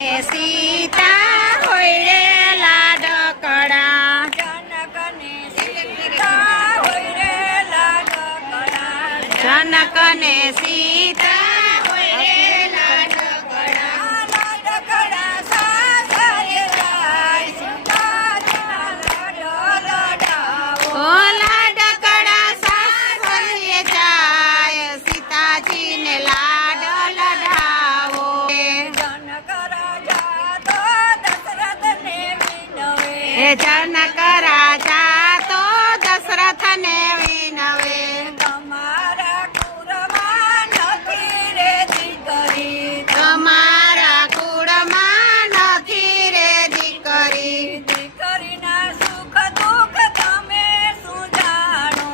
सीता होय रे लाडकड़ा जनकने सीता होय रे लाडकड़ा जनकने सीता होय रे लाडकड़ा लाडकड़ा सासरे जाय सीताजीना लाडो लडावो ओ लाडकड़ा सासरे जाय सीताजीने लाड लडावो जनक राजा तो दशरथ ने विनवे हे जनक राजा तो दशरथ ने विनवे તમારા કુળમાં નથી રે દીકરી તમારા કુળમાં નથી રે દીકરી દીકરીના સુખ દુઃખ તમે શું જાણો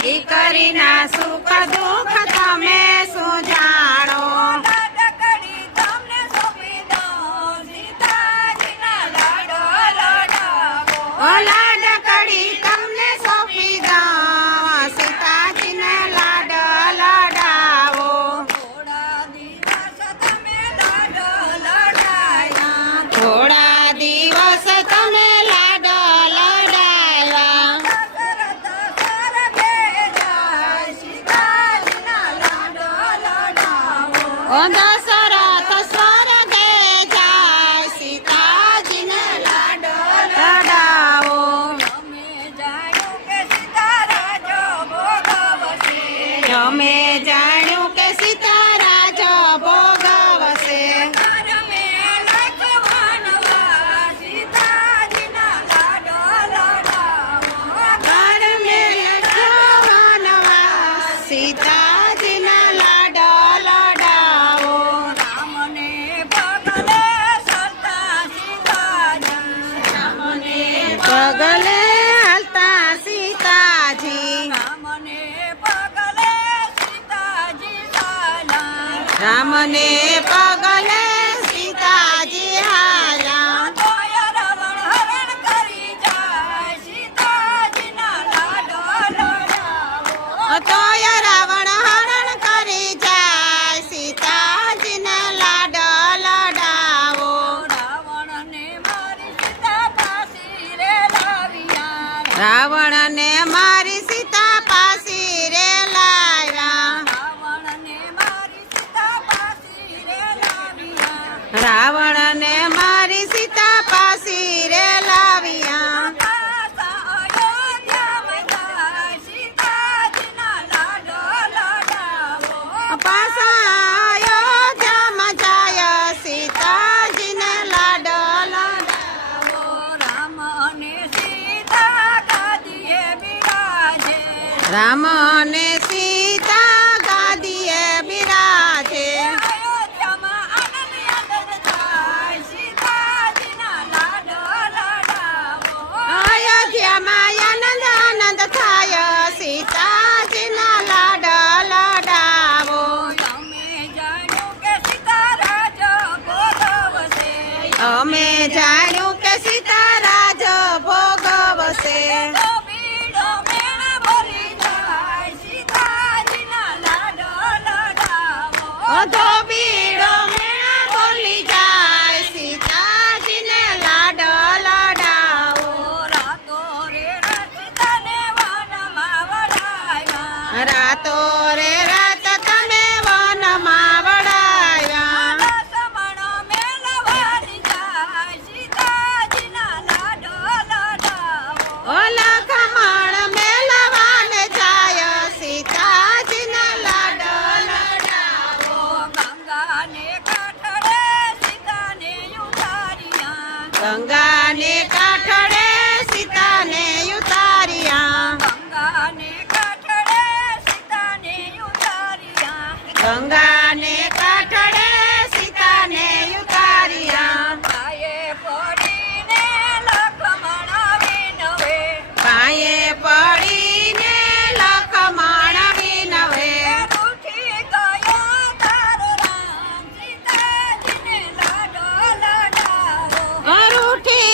દીકરીના સુખ દુઃખ તમે શું જાણો લાડકડી તમને સોંપી દઉં સીતાજીના લાડો લડાવો ઓ લાડકડી તમને સોંપી દઉં સીતાજીને લાડ લડાવો થોડા દિવસ તમે લાડો લડાયા થોડા દિવસ તમે લાડ લડાવ્યા દશરથ સ્વર્ગે જાય સીતાજીના લાડો લડાવો ઓ દશરથ સ્વર્ગે જાય સીતાજીને લાડ લડાવો તમે જાણ્યું કે સીતા રાજો ભોગવશે અમે જાણ્યું કે સીતા રાજો ભોગવશે ઘર મેં લખવાનવા સીતાજીના લાડો લડાવો ઘર મેં લખવાનવા સીતાજીના લાડ લડાવો રામને પગલે સરતા સીતાજી રામને પગલે હાલતા સીતાજી રામને પગલે સીતાજી ચાલા રામને પગલે સીતાજી હાલા તોય રાવણ હરણ કરી જાય સીતાજીના લાડો લડાવો તોય રાવણ હરણ કરી જાય સીતાજીને લાડ લડાવો રાવણને મારી સીતા પાસી રે લાવ્યા રાવણને મારી સીતા પાસી રે લાવ્યા રાવણને મારી સીતા પાસી રે લાવ્યા રાવણને મારી સીતા પાસી રે લાવ્યા પાછા અયોધ્યામાં જાય સીતાજીના લાડો લડાવો પાછા અયોધ્યામાં જાય સીતાજીને લાડ લડાવો રામ અને સીતા ગાદીએ બિરાજે રામ અને સીતા ગાદીએ બિરાજે અયોધ્યામાં આનંદ આનંદ થાય સીતાજીના લાડો લડાવો અયોધ્યામાં આનંદ આનંદ થાય સીતાજીના લાડ લડાવો તમે જાણ્યું કે સીતા રાજો ભોગવશે અમે જાણ્યું કે સીતા રાજ ભોગવશે તો બીડો મેણા ભરી જાય સીતાજીના લાડો લડાવો ધોબીડો મેણા બોલી જાય સીતાજીને લાડ લડાવો રાતો રે સીતાને વનમાં વડાવ્યા રાતો રે રાત તમે વનમાં વડાવ્યા લક્ષ્મણો મેલવાની જાય સીતાજીના લાડો લડાવો ઓ લખમણ મેલવાને જાય સીતાજીના લાડ લડાવો ગંગાને કાંઠળે સીતાને ઉતાર્યા ગંગાને કાંઠળે સીતાને ઉતાર્યા ગંગાને કાંઠળે સીતાને ઉતાર્યા ગંગાને કાંઠળે સીતાને ઉતાર્યા પાયે પડીને લક્ષ્મણ વિનવે પાયે પડીને લખમણ વિનવે રૂઠી ગયો તારો રામ સીતાજીને લાડો લડાવો રૂઠી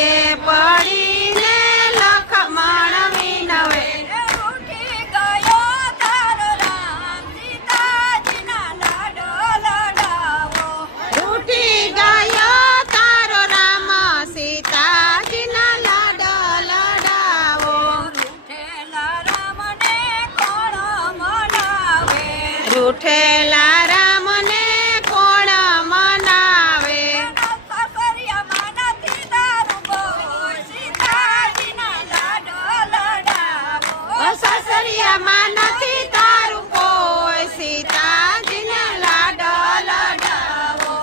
એ પડીને લખમણ વિનવે રૂઠી ગયો તારો રામ સીતાજીના લાડો લડાવો રૂઠી ગયો તારો રામ સીતાજીના લાડ લડાવો રૂઠેલા રામને કોણ મનાવે રૂઠેલા રામને કોણ મનાવે સાસરિયામાં નથી તારું કોઈ સીતાજીના લાડો લડાવો સાસરિયામાં નથી તારું કોઈ સીતાજીના લાડ લડાવો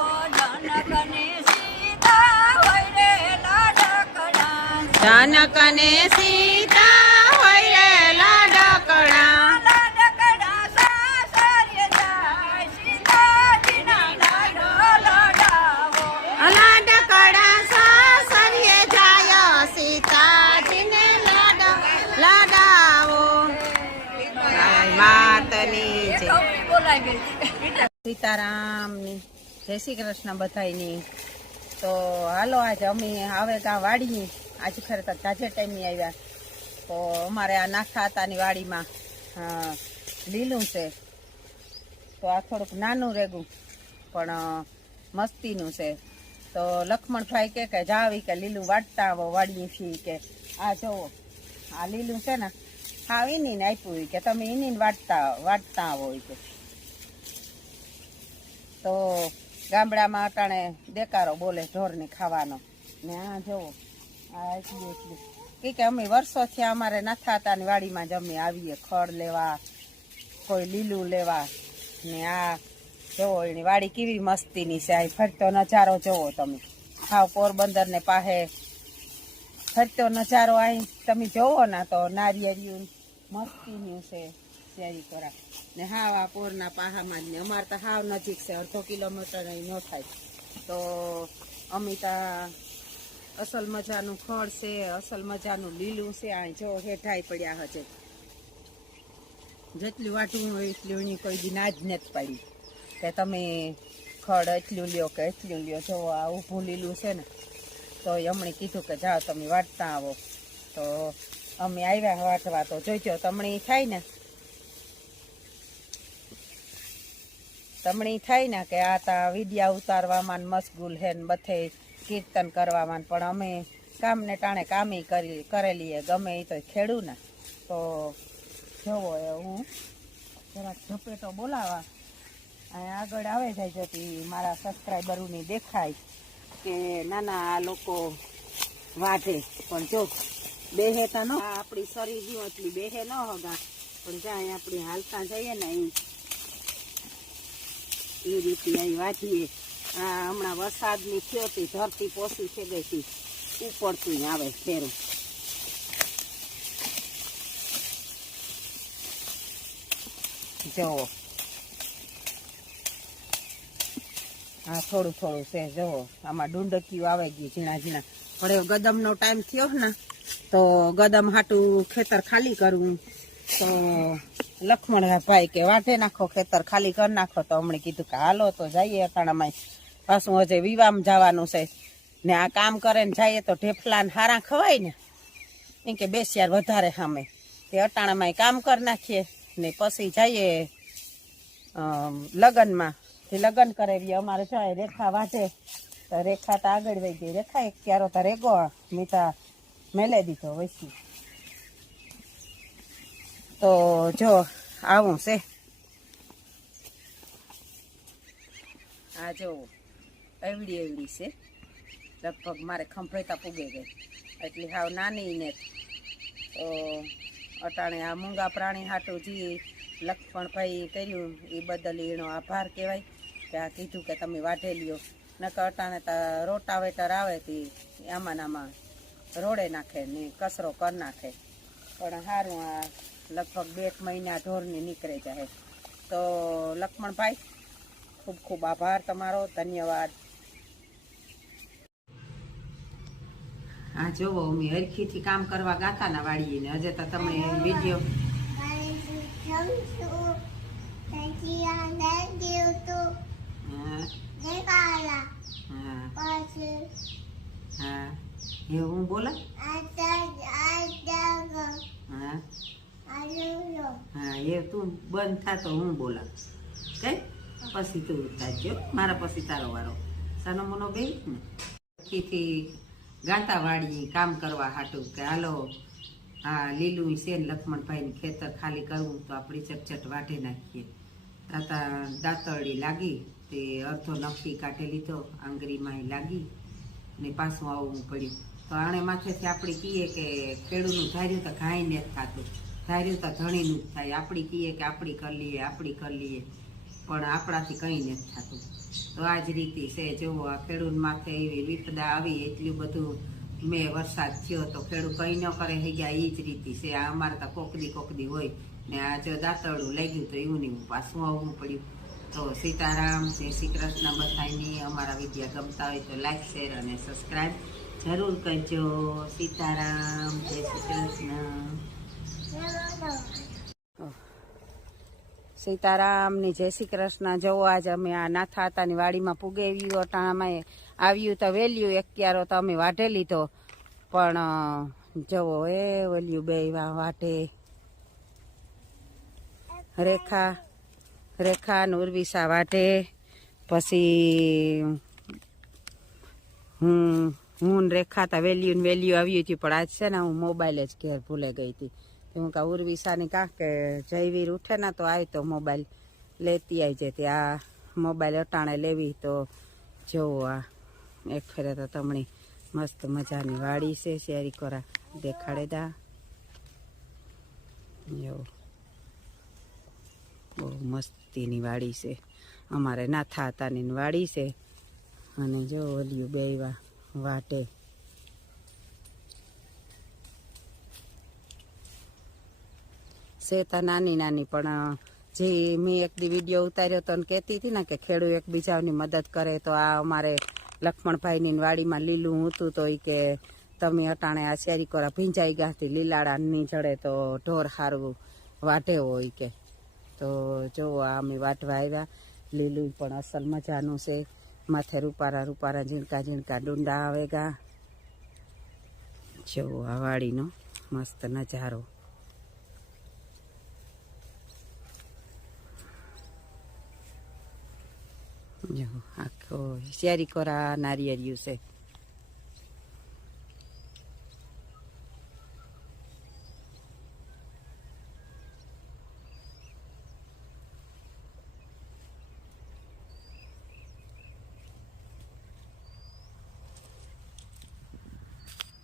જનકને સીતા હોય રે લાડકડા જનકને સીતા હોય રે લાડકડા લાડકડા સાસરિયે જાય સીતાજીના લાડો લડાવો લાડકડા સાસરીએ જાય સીતાજીને લાડ લડાવો માતની જય ગૌરી બોલાઈ ગઈ સીતારામની જય શ્રી કૃષ્ણ બધાયની તો હાલો આજે અમે આવે ત્યાં વાડી આજે ખરેખર તાજે ટાઈમની આવ્યા તો અમારે આ નાખા હતાની વાડીમાં લીલું છે તો આ થોડુંક નાનું રેગું પણ મસ્તીનું છે તો લક્ષ્મણભાઈ કે જાવી કે લીલું વાટતા આવો વાડીથી કે આ જોવો આ લીલું છે ને હા ઈનીને આપ્યું કે તમે ઈનીને વાટતા આવો કે તો ગામડામાં અટાણે દેકારો બોલે ઢોરને ખાવાનો ને આ જોવો આ એટલી કે અમે વર્ષોથી અમારે નાથા હતાની વાડીમાં જ અમે આવીએ ખડ લેવા કોઈ લીલું લેવા ને આ જોવો એની વાડી કેવી મસ્તીની છે આ ફરતો નજારો જોવો તમે હાવ પોરબંદર ને પાસે ફરતો નજારો અહીં તમે જોવો ને તો નારિયેળિયું મસ્તીનું છે શેરી કરા ને હાવ આ પોરના પાહામાં જ ને અમારે તો હાવ નજીક છે 1/2 કિલોમીટર અહીં ન થાય તો અમે ત્યાં અસલ મજાનું ખડ છે અસલ મજાનું લીલું છે આ જો હેઠાઈ પડ્યા હશે જેટલું વાટવું હોય એટલું એની કોઈ દી ના જ નથી પડી કે તમે ખડ એટલું લ્યો કે એટલું લ્યો જો આ ઊભું લીલું છે ને તો એમણે કીધું કે જાઓ તમે વાટતા આવો તો અમે આવ્યા વાટવા તો જોઈજો તમને થાય ને કે આ તા વિડિયા ઉતારવામાં ને મશગુલ હે ને બધે કીર્તન કરવામાં પણ અમે કામને ટાણે કામે કરેલીએ ગમે એ તો ખેડું ને તો જોવો એ હું જરાક ઝપેટો બોલાવા અને આગળ આવે જાય જોતી મારા સબસ્ક્રાઈબરોની દેખાય કે નાના આ લોકો વાઢે પણ જો બેહે તો ન આપણી શરીર જ્યું એટલી બેહે ન હગા પણ જ્યાં આપણે હાલતા જઈએ ને અહીં એ રીતે અહીં વાઢીએ આ હમણાં વરસાદની થયો હતી ધરતી પોસી થઈ ગઈ હતી ઉપડતું આવે ફેરું જુઓ હા થોડું થોડું છે જુઓ આમાં ડુંડકીઓ આવે ગઈ ઝીણા ઝીણા પણ એ ગદમનો ટાઈમ થયો ને તો ગદમ હાટું ખેતર ખાલી કરવું તો લક્ષ્મણભાઈ કે વાઢે નાખો ખેતર ખાલી કરી નાખો તો હમણાં કીધું કે હાલો તો જઈએ અટાણામાં પાછું હજે વિવામ જવાનું છે ને આ કામ કરે ને જઈએ તો ઢેફલાને હારા ખવાય ને એમ કે બેસ્યાર વધારે સામે તે અટાણામાં કામ કરી નાખીએ ને પછી જઈએ લગ્નમાં તે લગ્ન કરાવીએ અમારે જાય રેખા વાઢે તો રેખા તો આગળ વહી ગઈ રેખા એક ક્યારો તો રેગો મીઠા મેલે દીધો વૈસી તો જો આવું છે આ જો એવડી છે લગભગ મારે ખંભેતા પૂગે ગઈ એટલી હાવ નાની ને તો અટાણે આ મૂંગા પ્રાણી હાટું જે લક્ષ્મણભાઈ કર્યું એ બદલ એનો આભાર કહેવાય કે આ કીધું કે તમે વાઢેલીઓ નકર અટાણે તો રોટાવેટર આવે તે આમાં રોડે નાખે ને કચરો કરી નાખે પણ સારું આ લગભગ 2 મહિના ઢોરની નીકળે જાય તો લક્ષ્મણભાઈ ખૂબ ખૂબ આભાર તમારો ધન્યવાદ આ જોવો અમે હરખીથી કામ કરવા ગાતા ના વાળીએ ને હજે તો તમે વિડીયો એ હું બોલા હા હા એ તું બંધ થા તો હું બોલા કઈ પછી તું થાજો મારા પછી તારો વારો સાનો મોનો બે થી ગાતા વાળી કામ કરવા હાટું કે હાલો હા લીલું છે ને લક્ષ્મણભાઈ ખેતર ખાલી કરવું તો આપણી ચટચટ વાટે નાખીએ તાતા દાંતરડી લાગી તે અડધો નખી કાઢી લીધો આંગળીમાં લાગી ને પાછું આવવું પડ્યું તો આણે માથેથી આપણે કહીએ કે ખેડૂતનું ધાર્યું તો ઘાય ને થતું ધાર્યું તો ધણીનું જ થાય આપણી કહીએ કે આપણી કરી લઈએ પણ આપણાથી કંઈ નથી થતું તો આ જ રીતે છે જુઓ આ ખેડૂત માથે એવી વિપદા આવી એટલું બધું મેં વરસાદ થયો તો ખેડૂત કંઈ ન કરે થઈ ગયા એ જ રીતે છે આ અમારે તો કોકદી હોય ને આ જો દાંતરડું લાગ્યું તો એવું નહીં પાછું આવવું પડ્યું તો સીતારામ જય શ્રી કૃષ્ણ બધાની અમારા વિડીયો ગમતા હોય તો લાઈક શેર અને સબસ્ક્રાઈબ જરૂર કરજો સીતારામ જય શ્રી કૃષ્ણ સીતારામની જય શ્રી કૃષ્ણ જવો આજ અમે આ નાથા હતાની વાડીમાં પુગેવી અટાણામાં આવ્યું તો વેલ્યું એક ક્યારો તો અમે વાઢે લીધો પણ જવો એ વેલ્યું બે વાટે રેખા ને ઉર્વિશા વાટે પછી હું રેખા તા વેલ્યું આવ્યું હતું પણ આજ છે ને હું મોબાઈલ જ ઘેર ભૂલે ગઈ હતી હું કા ઉર્વિશાની કાં કે જયવીર ઉઠે ને તો આવી તો મોબાઈલ લેતી આવી જતી આ મોબાઈલ અટાણે લેવી તો જોવો આ એક ફેરે તો તમણી મસ્ત મજાની વાડી છે શેરી કોરા દેખાડે દા જો બહુ મસ્તીની વાડી છે અમારે નાથા હતાની વાડી છે અને જો ઓલિયું બે વાટે છે નાની પણ જે મેં એક દી વિડીયો ઉતાર્યો તો કહેતી હતી ને કે ખેડૂત એકબીજાની મદદ કરે તો આ અમારે લક્ષ્મણભાઈની વાડીમાં લીલું હતું તો એ કે તમે અટાણે આ શેરી કોરા ભીંજાઈ ગાતી લીલાડાની જડે તો ઢોર હારવું વાઢે હોય કે તો જો આ અમે વાટવા આવ્યા લીલું પણ અસલ મજાનું છે માથે રૂપારા ઝીણકા ડુંડા આવેગા જો આ વાડીનો મસ્ત નજારો જો આખો શેરી કોરા નારિયેળિયું છે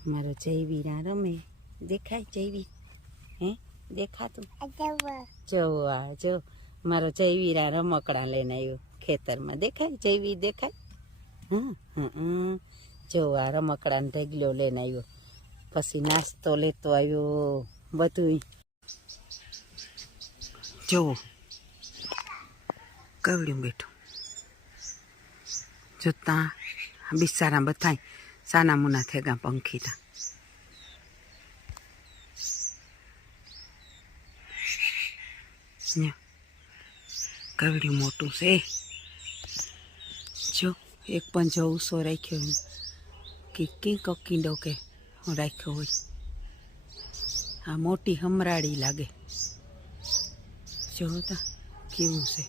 મારો જયવીરા રમે દેખાય જયવીર હે દેખાતું જો આ જો મારો જયવીરા રમકડા લઈને આવ્યો ખેતરમાં દેખાય જયવીર દેખાય જો આ રમકડાને ઢગલો લઈને આવ્યો પછી નાસ્તો લેતો આવ્યો બધું જોવો કવડ્યું બેઠું જોતા બિચારા બધા સાના મુના થેગા પંખીતા કવડ્યું મોટું છે જો એક પંજો ઉસો રાખ્યો કે કકીંડો કે રાખ્યો હોય આ મોટી હમરાળી લાગે જો તા કેવું છે